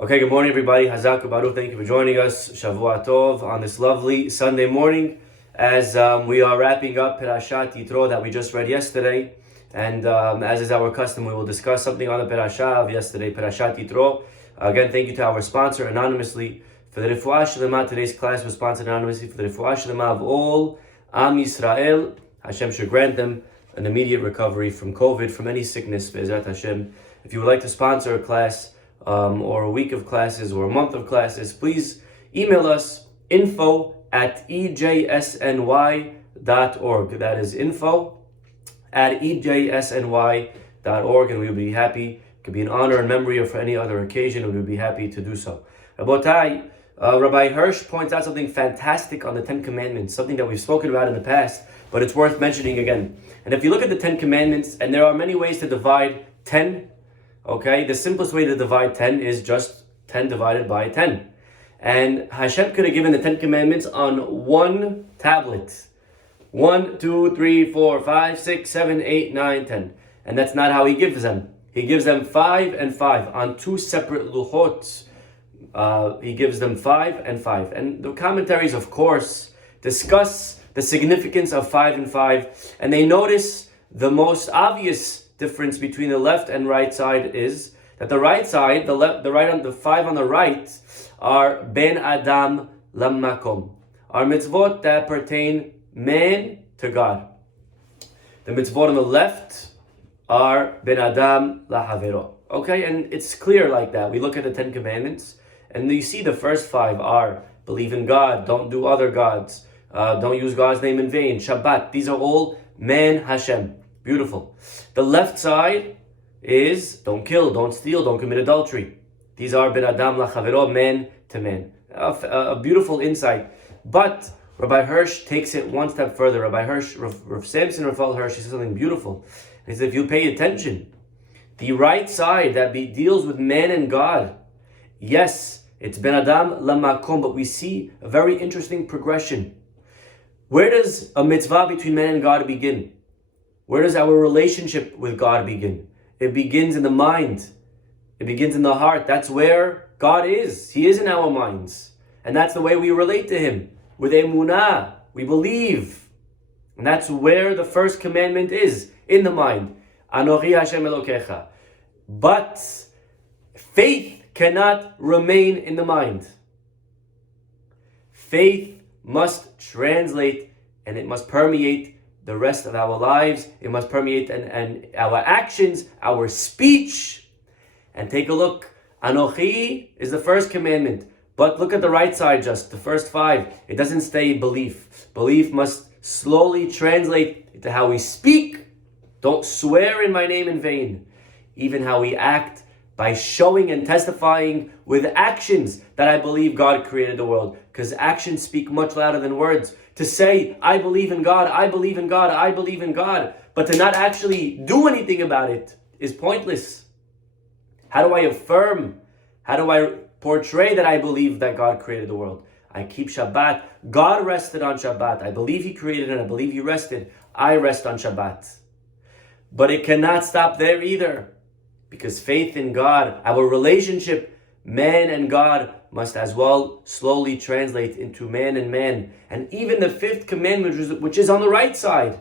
Okay, good morning, everybody. Hazak Baruch. Thank you for joining us. Shavua Tov on this lovely Sunday morning as we are wrapping up Parashat Yitro that we just read yesterday. And as is our custom, we will discuss something on the Parashat of yesterday, Parashat Yitro. Again, thank you to our sponsor anonymously for the Refuah Shlema. Today's class was sponsored anonymously for the Refuah Shlema of all Am Yisrael. Hashem should grant them an immediate recovery from Covet, from any sickness, Be'ezrat Hashem. If you would like to sponsor a class, or a week of classes or a month of classes, please email us info@ejsny.org. That is info@ejsny.org, and we will be happy. It could be an honor and memory, or for any other occasion, we would be happy to do so. Rabotai, Rabbi Hirsch points out something fantastic on the Ten Commandments, something that we've spoken about in the past, but it's worth mentioning again. And if you look at the Ten Commandments, and there are many ways to divide 10, okay, the simplest way to divide 10 is just 10 divided by 10. And Hashem could have given the 10 Commandments on one tablet. 1, 2, 3, 4, 5, 6, 7, 8, 9, 10. And that's not how He gives them. He gives them 5 and 5 on two separate luchot. He gives them 5 and 5. And the commentaries, of course, discuss the significance of 5 and 5. And they notice the most obvious difference between the left and right side is that the right side, the 5 on the right, are ben adam lamakom, are mitzvot that pertain man to God. The mitzvot on the left are ben adam lahavero. Okay, and it's clear like that. We look at the 10 Commandments, and you see the first 5 are believe in God, don't do other gods, don't use God's name in vain, Shabbat. These are all man Hashem. Beautiful. The left side is don't kill, don't steal, don't commit adultery. These are ben adam lachavero, man to man. A beautiful insight. But Rabbi Hirsch takes it one step further. Rabbi Hirsch, Rav Samson Raphael Hirsch, he says something beautiful. He says, if you pay attention, the right side that deals with man and God, yes, it's ben adam lamakom, but we see a very interesting progression. Where does a mitzvah between man and God begin? Where does our relationship with God begin? It begins in the mind. It begins in the heart. That's where God is. He is in our minds. And that's the way we relate to Him. With Emunah, we believe. And that's where the first commandment is, in the mind. Anochi Hashem Elokecha. But faith cannot remain in the mind. Faith must translate, and it must permeate the rest of our lives. It must permeate and our actions, our speech. And take a look. Anochi is the first commandment. But look at the right side, just the first 5. It doesn't stay belief. Belief must slowly translate into how we speak. Don't swear in my name in vain. Even how we act by showing and testifying with actions that I believe God created the world. Because actions speak much louder than words. To say, I believe in God, I believe in God, I believe in God, but to not actually do anything about it is pointless. How do I affirm? How do I portray that I believe that God created the world? I keep Shabbat. God rested on Shabbat. I believe He created and I believe He rested. I rest on Shabbat. But it cannot stop there either. Because faith in God, our relationship, man and God, must as well slowly translate into man and man. And even the 5th commandment, which is on the right side,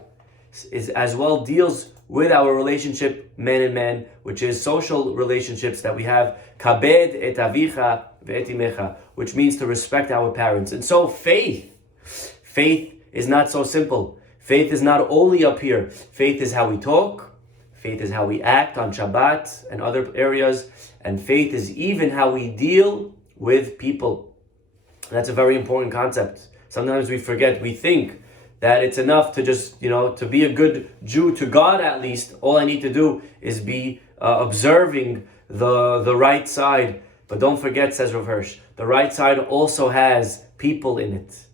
is as well deals with our relationship, man and man, which is social relationships that we have. Kabed et avicha ve'et imecha, which means to respect our parents. And so faith is not so simple. Faith is not only up here. Faith is how we talk. Faith is how we act on Shabbat and other areas. And faith is even how we deal with people. That's a very important concept. Sometimes we forget, we think that it's enough to just, to be a good Jew to God at least. All I need to do is be observing the right side. But don't forget, says Rav Hirsch, the right side also has people in it.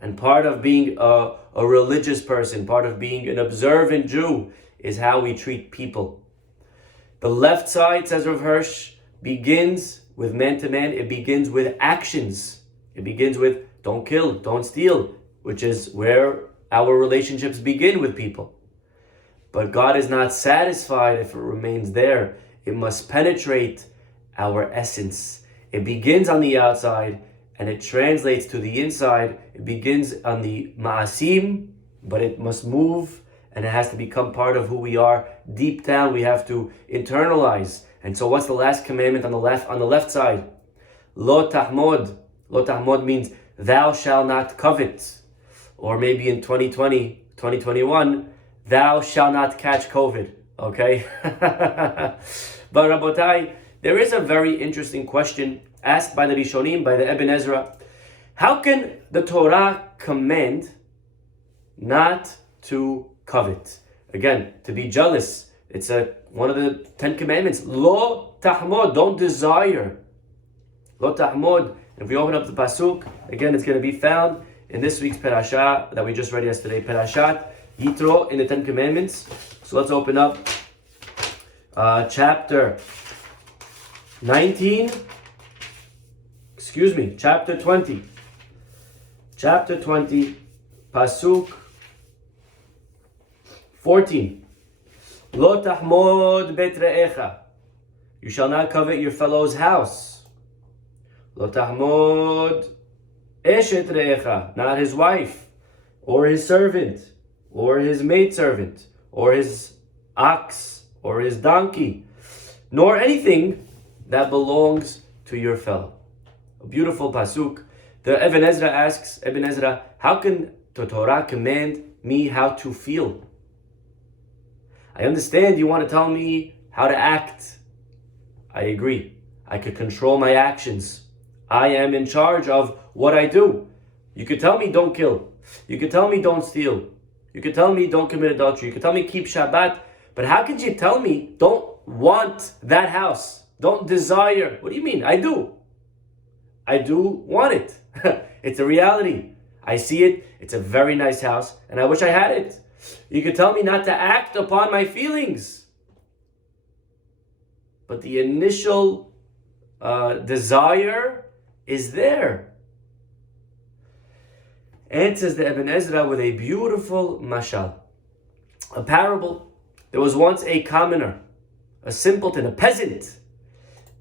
And part of being a religious person, part of being an observant Jew, is how we treat people. The left side, says Rav Hirsch, begins with man to man. It begins with actions. It begins with don't kill, don't steal, which is where our relationships begin with people. But God is not satisfied if it remains there. It must penetrate our essence. It begins on the outside and it translates to the inside. It begins on the ma'asim, but it must move and it has to become part of who we are. Deep down, we have to internalize. And so what's the last commandment on the left side? Lo tahmod. Lo tahmod means thou shalt not covet. Or maybe in 2020, 2021, thou shalt not catch COVID. Okay? But Rabotai, there is a very interesting question asked by the Rishonim, by the Ibn Ezra. How can the Torah command not to covet? Again, to be jealous. It's one of the 10 commandments. Lo tahmod, don't desire. Lo tahmod. If we open up the pasuk, again, it's going to be found in this week's Parashat that we just read yesterday. Parashat, Yitro, in the 10 commandments. So let's open up chapter 19. Chapter 20. Chapter 20, pasuk 14. Lo tahmod bet re'echa. You shall not covet your fellow's house. Lo tahmod eshet re'echa. Not his wife, or his servant, or his maidservant, or his ox, or his donkey, nor anything that belongs to your fellow. A beautiful pasuk. The Ibn Ezra asks, how can the Torah command me how to feel? I understand you want to tell me how to act. I agree. I could control my actions. I am in charge of what I do. You could tell me don't kill. You could tell me don't steal. You could tell me don't commit adultery. You could tell me keep Shabbat. But how could you tell me don't want that house? Don't desire. What do you mean? I do. I do want it. It's a reality. I see it. It's a very nice house and I wish I had it. You could tell me not to act upon my feelings. But the initial desire is there. And says the Ibn Ezra with a beautiful mashal, a parable. There was once a commoner, a simpleton, a peasant.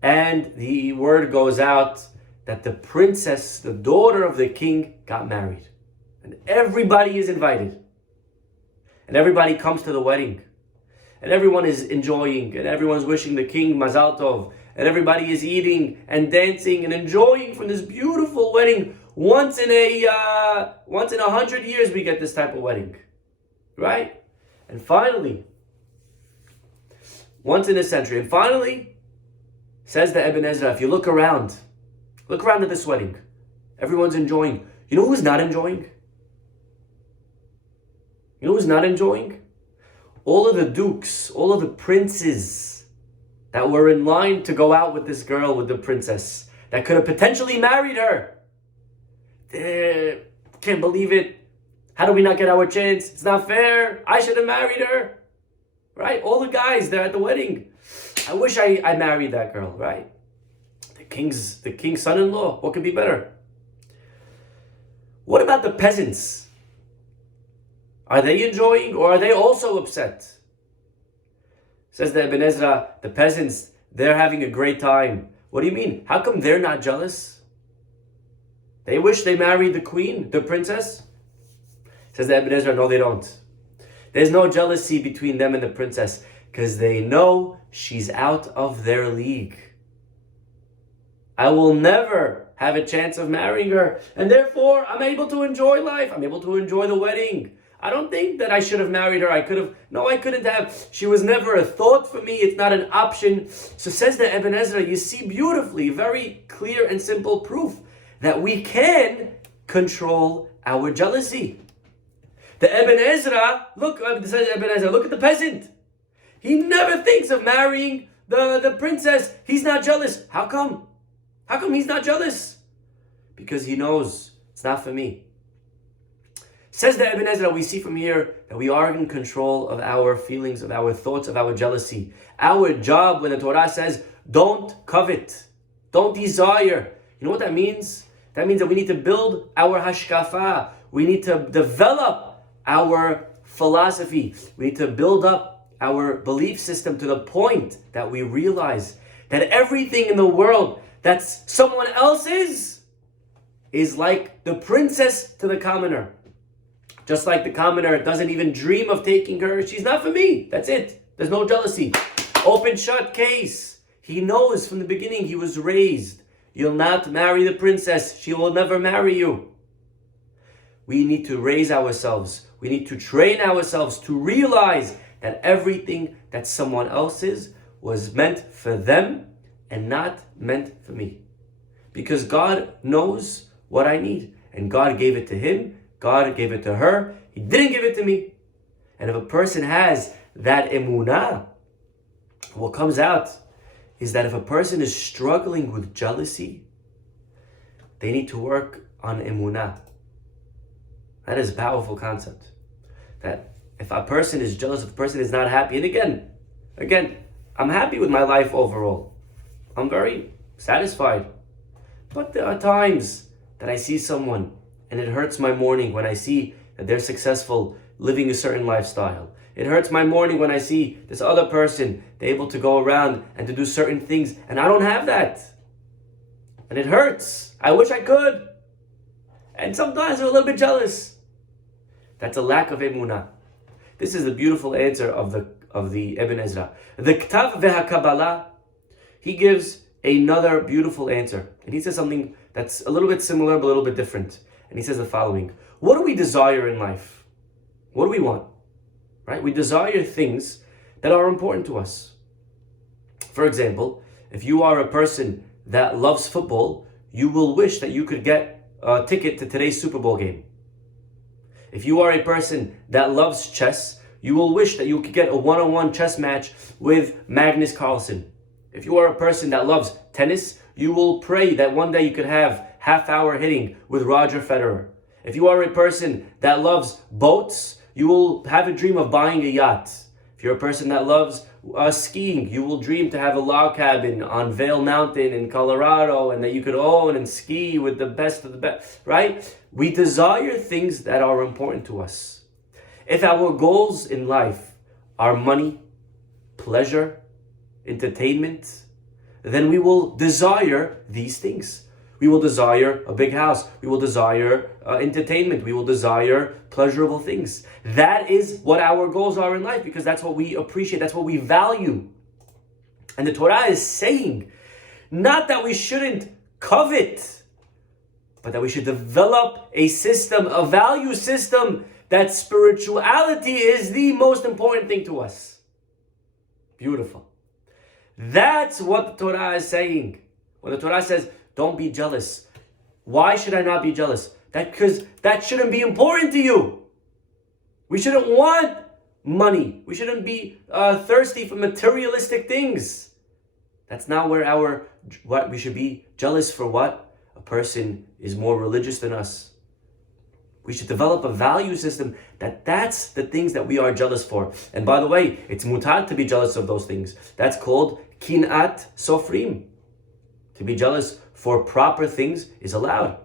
And the word goes out that the princess, the daughter of the king, got married. And everybody is invited. And everybody comes to the wedding. And everyone is enjoying. And everyone's wishing the king Mazal Tov. And everybody is eating and dancing and enjoying from this beautiful wedding. Once in 100 years we get this type of wedding. Right? And finally, once in a century. And finally, says the Ibn Ezra, if you look around at this wedding. Everyone's enjoying. You know who's not enjoying? You know who's not enjoying? All of the dukes, all of the princes that were in line to go out with this girl, with the princess, that could have potentially married her. Can't believe it. How do we not get our chance? It's not fair. I should have married her. Right? All the guys there at the wedding. I wish I married that girl, right? The king's son-in-law. What could be better? What about the peasants? Are they enjoying or are they also upset? Says the Ibn Ezra, the peasants, they're having a great time. What do you mean? How come they're not jealous? They wish they married the queen, the princess? Says the Ibn Ezra, no, they don't. There's no jealousy between them and the princess because they know she's out of their league. I will never have a chance of marrying her. And therefore, I'm able to enjoy life. I'm able to enjoy the wedding. I don't think that I should have married her. I couldn't have. She was never a thought for me. It's not an option. So says the Ibn Ezra, you see beautifully, very clear and simple proof that we can control our jealousy. The Ibn Ezra, look at the peasant. He never thinks of marrying the princess. He's not jealous. How come? How come he's not jealous? Because he knows it's not for me. Says the Ibn Ezra, we see from here that we are in control of our feelings, of our thoughts, of our jealousy. Our job, when the Torah says, don't covet, don't desire. You know what that means? That means that we need to build our hashkafa. We need to develop our philosophy. We need to build up our belief system to the point that we realize that everything in the world that's someone else's is like the princess to the commoner. Just like the commoner doesn't even dream of taking her, she's not for me. That's it. There's no jealousy. Open shut case. He knows from the beginning he was raised. You'll not marry the princess. She will never marry you. We need to raise ourselves. We need to train ourselves to realize that everything that someone else's was meant for them and not meant for me. Because God knows what I need. And God gave it to him. God gave it to her. He didn't give it to me. And if a person has that emunah, what comes out is that if a person is struggling with jealousy, they need to work on emunah. That is a powerful concept. That if a person is jealous, if a person is not happy, and again, I'm happy with my life overall. I'm very satisfied. But there are times that I see someone and it hurts my morning when I see that they're successful living a certain lifestyle. It hurts my morning when I see this other person, they're able to go around and to do certain things, and I don't have that. And it hurts. I wish I could. And sometimes I'm a little bit jealous. That's a lack of emunah. This is the beautiful answer of the Ibn Ezra. The Ktav ve'HaKabbalah, he gives another beautiful answer. And he says something that's a little bit similar but a little bit different. And he says the following. What do we desire in life? What do we want? Right? We desire things that are important to us. For example, if you are a person that loves football, you will wish that you could get a ticket to today's Super Bowl game. If you are a person that loves chess, you will wish that you could get a one-on-one chess match with Magnus Carlsen. If you are a person that loves tennis, you will pray that one day you could have half-hour hitting with Roger Federer. If you are a person that loves boats, you will have a dream of buying a yacht. If you're a person that loves skiing, you will dream to have a log cabin on Vail Mountain in Colorado and that you could own and ski with the best of the best, right? We desire things that are important to us. If our goals in life are money, pleasure, entertainment, then we will desire these things. We will desire a big house. We will desire entertainment. We will desire pleasurable things. That is what our goals are in life because that's what we appreciate. That's what we value. And the Torah is saying, not that we shouldn't covet, but that we should develop a system, a value system, that spirituality is the most important thing to us. Beautiful. That's what the Torah is saying. When the Torah says, don't be jealous. Why should I not be jealous? Because that shouldn't be important to you. We shouldn't want money. We shouldn't be thirsty for materialistic things. That's not where what we should be jealous for. What? A person is more religious than us. We should develop a value system that's the things that we are jealous for. And by the way, it's mutar to be jealous of those things. That's called kinat sofrim. To be jealous for proper things is allowed.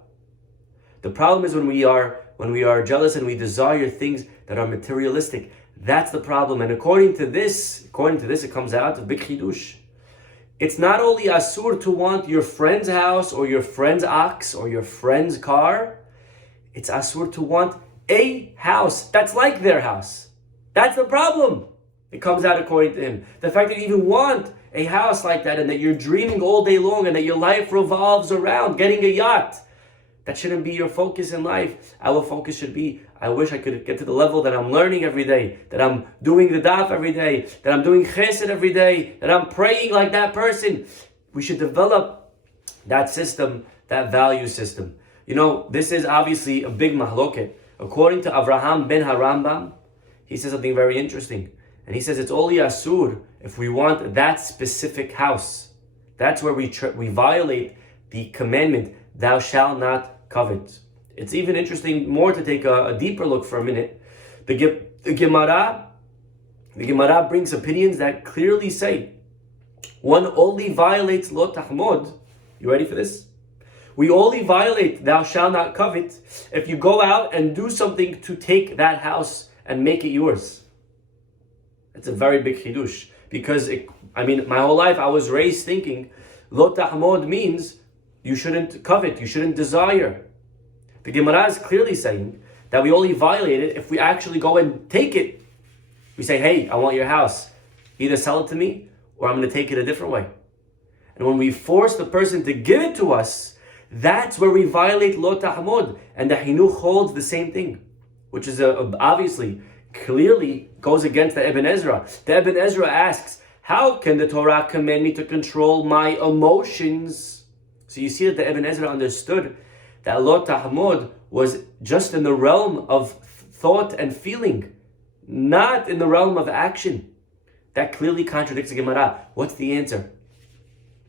The problem is when we are jealous and we desire things that are materialistic. That's the problem. And according to this, it comes out of big chidush. It's not only asur to want your friend's house or your friend's ox or your friend's car. It's asur to want a house that's like their house. That's the problem. It comes out according to him. The fact that you even want a house like that and that you're dreaming all day long and that your life revolves around getting a yacht. That shouldn't be your focus in life. Our focus should be, I wish I could get to the level that I'm learning every day, that I'm doing the daf every day, that I'm doing chesed every day, that I'm praying like that person. We should develop that system, that value system. You know, this is obviously a big mahloket. According to Avraham ben Harambam, he says something very interesting. And he says it's only asur if we want that specific house. That's where we violate the commandment, thou shalt not covet. It's even interesting more to take a deeper look for a minute. The Gemara brings opinions that clearly say one only violates lo tahmod. You ready for this? We only violate thou shalt not covet if you go out and do something to take that house and make it yours. It's a very big chidush. because my whole life I was raised thinking lo tahmod means you shouldn't covet, you shouldn't desire. The Gemara is clearly saying that we only violate it if we actually go and take it. We say, hey, I want your house. Either sell it to me or I'm going to take it a different way. And when we force the person to give it to us, that's where we violate lo tahmod. And the Hinuch holds the same thing, which is obviously, clearly goes against the Ibn Ezra. The Ibn Ezra asks, how can the Torah command me to control my emotions? So you see that the Ibn Ezra understood that lo tahmod was just in the realm of thought and feeling, not in the realm of action. That clearly contradicts the Gemara. What's the answer?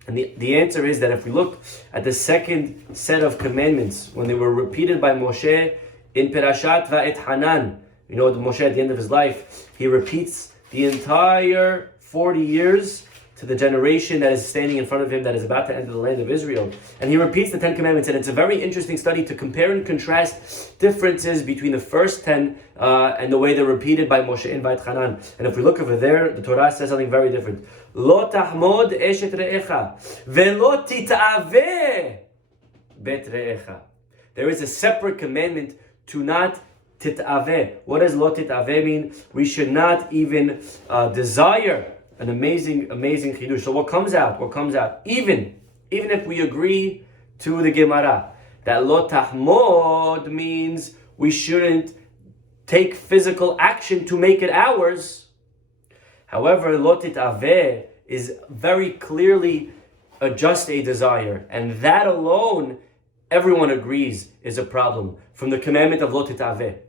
And the answer is that if we look at the second set of commandments, when they were repeated by Moshe in Parashat Va'et Hanan, you know, Moshe at the end of his life, he repeats the entire 40 years to the generation that is standing in front of him that is about to enter the land of Israel. And he repeats the 10 commandments, and it's a very interesting study to compare and contrast differences between the first 10 and the way they're repeated by Moshe in Va'et Hanan. And if we look over there, the Torah says something very different. Lo tahmod eshet re'echa ve'lo tit'aveh bet re'echa. There is a separate commandment to not tit'aveh. What does lo tit'aveh mean? We should not even desire. An amazing chidush. So what comes out? Even if we agree to the Gemara that lo tahmod means we shouldn't take physical action to make it ours. However, lo tit'aveh is very clearly just a desire, and that alone, everyone agrees, is a problem from the commandment of lo tit'aveh.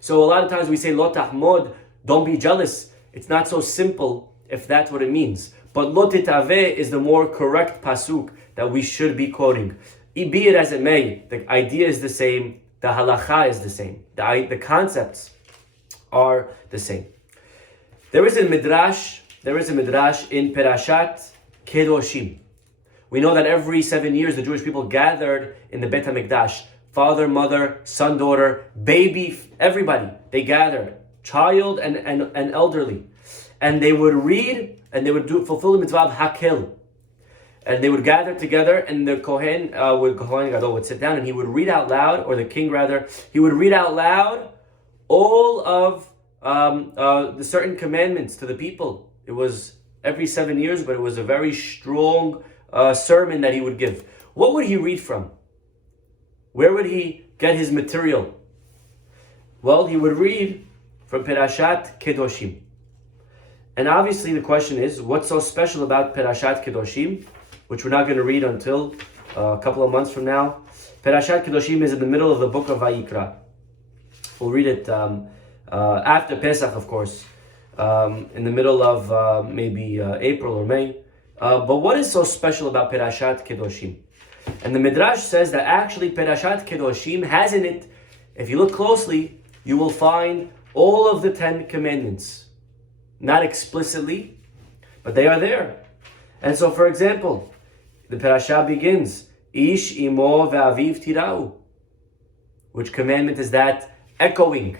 So a lot of times we say lo tahmod, don't be jealous. It's not so simple if that's what it means. But lo tit'aveh is the more correct pasuk that we should be quoting. Be it as it may, the idea is the same, the halacha is the same, the concepts are the same. There is a Midrash in Parashat Kedoshim. We know that every 7 years the Jewish people gathered in the Beit HaMikdash. Father, mother, son, daughter, baby, everybody. They gathered, child and elderly. And they would read, and they would fulfill the mitzvah of Hakel. And they would gather together, and the Kohen would sit down, and he would read out loud, or the king rather, he would read out loud all of the certain commandments to the people. It was every 7 years, but it was a very strong sermon that he would give. What would he read from? Where would he get his material? Well, he would read from Parashat Kedoshim. And obviously the question is, what's so special about Parashat Kedoshim, which we're not going to read until a couple of months from now. Parashat Kedoshim is in the middle of the book of Vayikra. We'll read it after Pesach, of course, in the middle of maybe April or May. But what is so special about Parashat Kedoshim? And the Midrash says that actually Parashat Kedoshim has in it, if you look closely, you will find all of the 10 commandments. Not explicitly, but they are there. And so, for example, the parasha begins, Ish imo ve'aviv tirau. Which commandment is that? Echoing.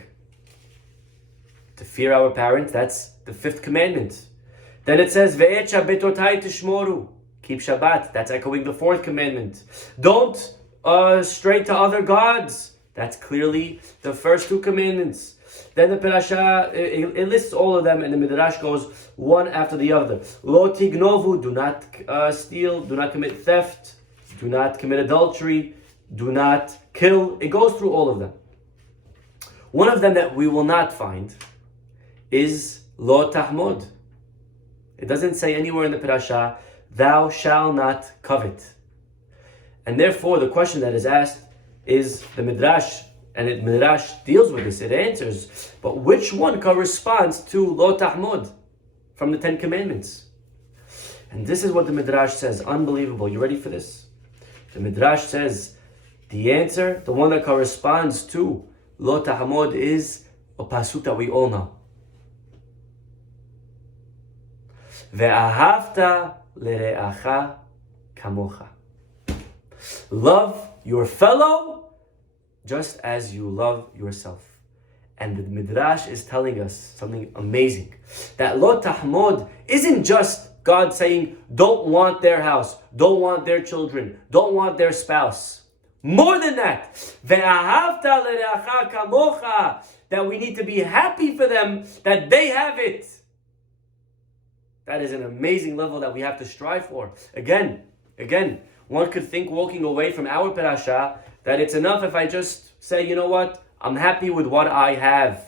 To fear our parents, that's the 5th commandment. Then it says, Ve'et shabbatotai tishmoru. Keep Shabbat, that's echoing the 4th commandment. Don't stray to other gods. That's clearly the first 2 commandments. Then the parasha, it lists all of them, and the Midrash goes one after the other. Lo tignovu, do not steal, do not commit theft, do not commit adultery, do not kill. It goes through all of them. One of them that we will not find is lo tahmod. It doesn't say anywhere in the parasha, thou shalt not covet. And therefore, the question that is asked is the Midrash, and Midrash deals with this, it answers, but which one corresponds to lo tahmod from the 10 commandments? And this is what the Midrash says, unbelievable. You ready for this? The Midrash says, the answer, the one that corresponds to lo tahmod is a pasuk that we all know. Ve'ahavta lere'acha kamocha. Love your fellow just as you love yourself. And the Midrash is telling us something amazing. That lo tahmod isn't just God saying, don't want their house, don't want their children, don't want their spouse. More than that, ve'ahavta l'reacha kamocha, that we need to be happy for them, that they have it. That is an amazing level that we have to strive for. Again, one could think walking away from our parasha that it's enough if I just say, you know what, I'm happy with what I have.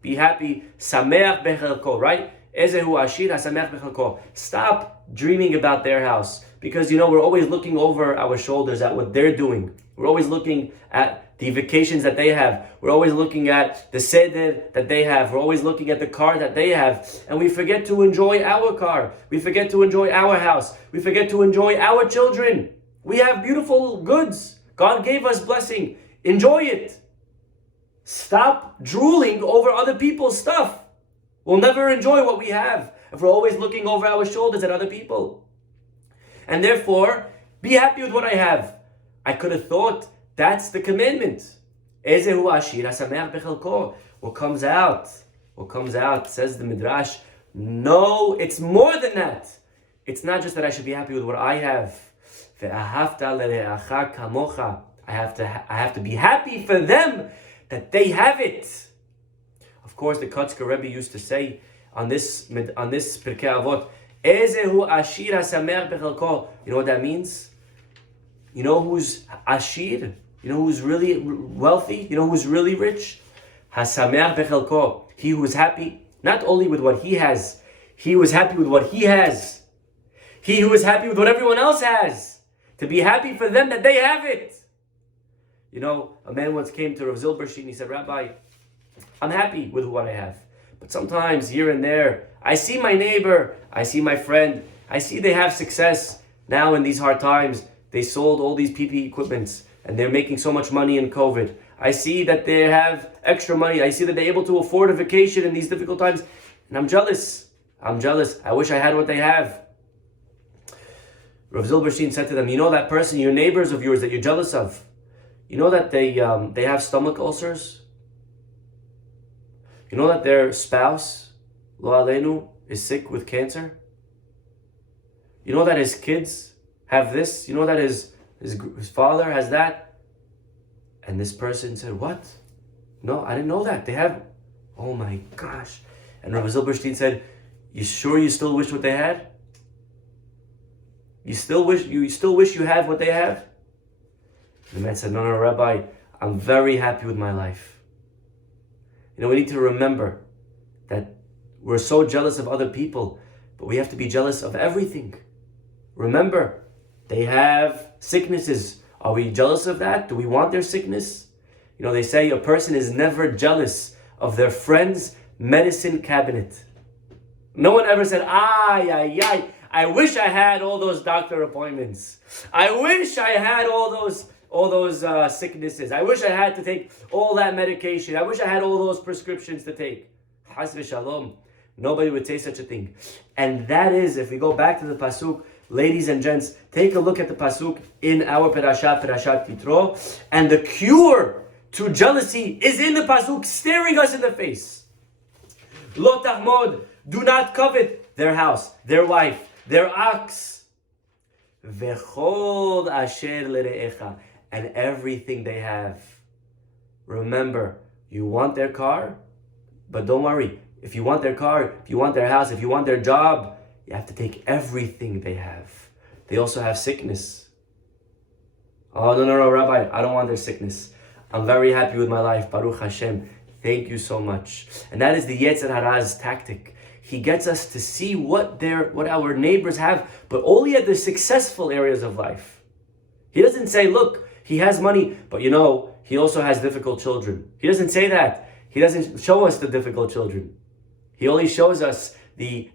Be happy. Sameach bechelko, right? Ezehu ashir hasameach bechelko. Stop dreaming about their house. Because, we're always looking over our shoulders at what they're doing. We're always looking at the vacations that they have. We're always looking at the seder that they have. We're always looking at the car that they have. And we forget to enjoy our car. We forget to enjoy our house. We forget to enjoy our children. We have beautiful goods. God gave us blessing. Enjoy it. Stop drooling over other people's stuff. We'll never enjoy what we have if we're always looking over our shoulders at other people. And therefore, be happy with what I have. I could have thought that's the commandment. Ezehu ashir hasameach bechelko. What comes out, says the Midrash, no, it's more than that. It's not just that I should be happy with what I have. Ve'ahavta l'reacha kamocha. I have to be happy for them that they have it. Of course, the Kotzker Rebbe used to say on this Pirkei Avot, Ezehu ashir hasameach bechelko. You know what that means? You know who's ashir? You know who's really wealthy? You know who's really rich? Hasameach bechelko. He who is happy not only with what he has, he was happy with what he has. He who is happy with what everyone else has. To be happy for them that they have it. A man once came to Rav Zilberstein and he said, Rabbi, I'm happy with what I have. But sometimes here and there, I see my neighbor, I see my friend, I see they have success. Now in these hard times, they sold all these PPE equipments and they're making so much money in COVID. I see that they have extra money. I see that they're able to afford a vacation in these difficult times. And I'm jealous. I wish I had what they have. Rav Zilberstein said to them, that person, your neighbors of yours that you're jealous of, you know that they have stomach ulcers? You know that their spouse, lo aleinu, is sick with cancer? You know that his kids have this? You know that his father has that? And this person said, what? No, I didn't know that. They have, oh my gosh. And Rav Zilberstein said, you sure you still wish what they had? You still wish you had what they have? The man said, no, Rabbi, I'm very happy with my life. We need to remember that we're so jealous of other people, but we have to be jealous of everything. Remember, they have sicknesses. Are we jealous of that? Do we want their sickness? They say a person is never jealous of their friend's medicine cabinet. No one ever said, I wish I had all those doctor appointments. I wish I had all those sicknesses. I wish I had to take all that medication. I wish I had all those prescriptions to take. Has v'shalom. Nobody would say such a thing. And that is, if we go back to the pasuk, ladies and gents, take a look at the pasuk in our Parashat Yitro, and the cure to jealousy is in the pasuk, staring us in the face. Lo tahmod, do not covet their house, their wife, their ox. V'chol asher l're'echa, and everything they have. Remember, you want their car, but don't worry. If you want their car, if you want their house, if you want their job, you have to take everything they have. They also have sickness. Oh, no, Rabbi, I don't want their sickness. I'm very happy with my life. Baruch Hashem. Thank you so much. And that is the Yetzer Hara's tactic. He gets us to see what our neighbors have, but only at the successful areas of life. He doesn't say, look, he has money, but he also has difficult children. He doesn't say that. He doesn't show us the difficult children. He only shows us the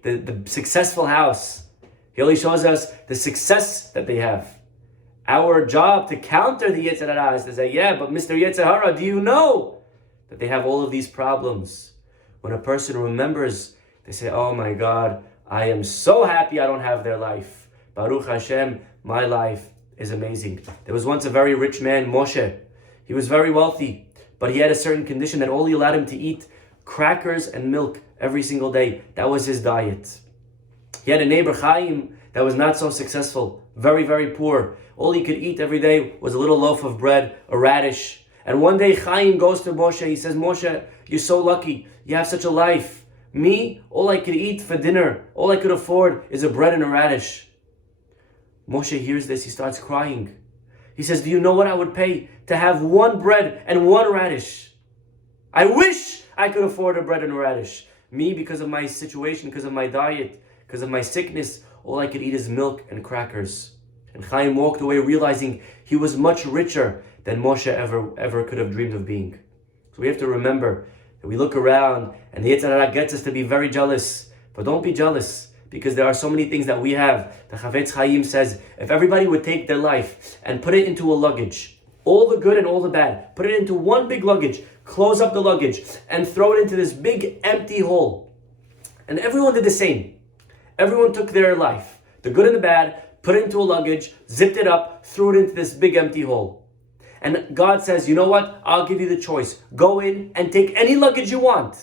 successful house. He only shows us the success that they have. Our job to counter the Yetzer Hara is to say, yeah, but Mr. Yetzer Hara, do you know that they have all of these problems? When a person remembers, they say, oh my God, I am so happy I don't have their life. Baruch Hashem, my life is amazing. There was once a very rich man, Moshe. He was very wealthy, but he had a certain condition that only allowed him to eat crackers and milk every single day. That was his diet. He had a neighbor, Chaim, that was not so successful, very, very poor. All he could eat every day was a little loaf of bread, a radish. And one day Chaim goes to Moshe, he says, Moshe, you're so lucky, you have such a life. Me, all I could eat for dinner, all I could afford is a bread and a radish. Moshe hears this, he starts crying. He says, do you know what I would pay to have one bread and one radish? I wish I could afford a bread and a radish. Me, because of my situation, because of my diet, because of my sickness, all I could eat is milk and crackers. And Chaim walked away realizing he was much richer than Moshe ever could have dreamed of being. So we have to remember that we look around and the Yetzer Hara gets us to be very jealous. But don't be jealous, because there are so many things that we have. The Chavetz Chaim says, if everybody would take their life and put it into a luggage, all the good and all the bad, put it into one big luggage, close up the luggage, and throw it into this big empty hole. And everyone did the same. Everyone took their life, the good and the bad, put it into a luggage, zipped it up, threw it into this big empty hole. And God says, you know what? I'll give you the choice. Go in and take any luggage you want.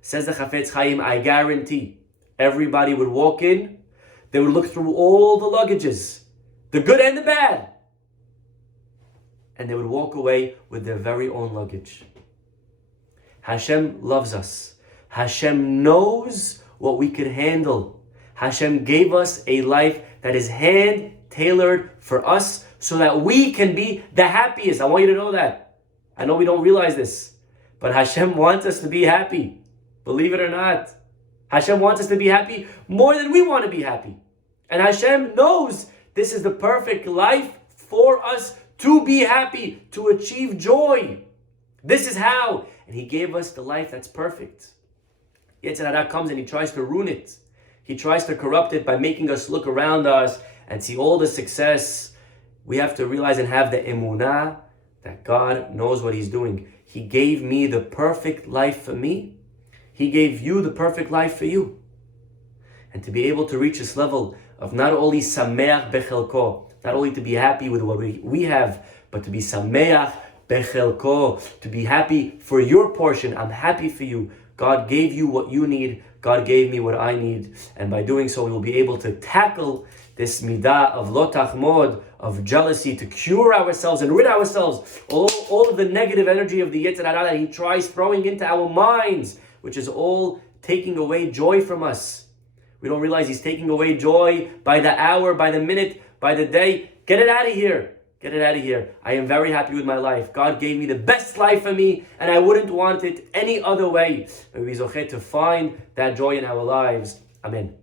Says the Chafetz Chaim, I guarantee everybody would walk in, they would look through all the luggages, the good and the bad, and they would walk away with their very own luggage. Hashem loves us. Hashem knows what we could handle. Hashem gave us a life that is hand-tailored for us so that we can be the happiest. I want you to know that. I know we don't realize this, but Hashem wants us to be happy. Believe it or not. Hashem wants us to be happy more than we want to be happy. And Hashem knows this is the perfect life for us to be happy, to achieve joy. This is how. And He gave us the life that's perfect. Yetzer Hara comes and he tries to ruin it. He tries to corrupt it by making us look around us and see all the success. We have to realize and have the Emunah that God knows what He's doing. He gave me the perfect life for me. He gave you the perfect life for you. And to be able to reach this level of not only sameach bechelko, not only to be happy with what we have, but to be sameach bechelko, to be happy for your portion. I'm happy for you. God gave you what you need. God gave me what I need. And by doing so, we will be able to tackle this midah of lo tachmod, of jealousy, to cure ourselves and rid ourselves all of the negative energy of the Yetzer Hara that he tries throwing into our minds, which is all taking away joy from us. We don't realize he's taking away joy by the hour, by the minute, by the day. Get it out of here. Get it out of here. I am very happy with my life. God gave me the best life for me, and I wouldn't want it any other way. May we zochet to find that joy in our lives. Amen.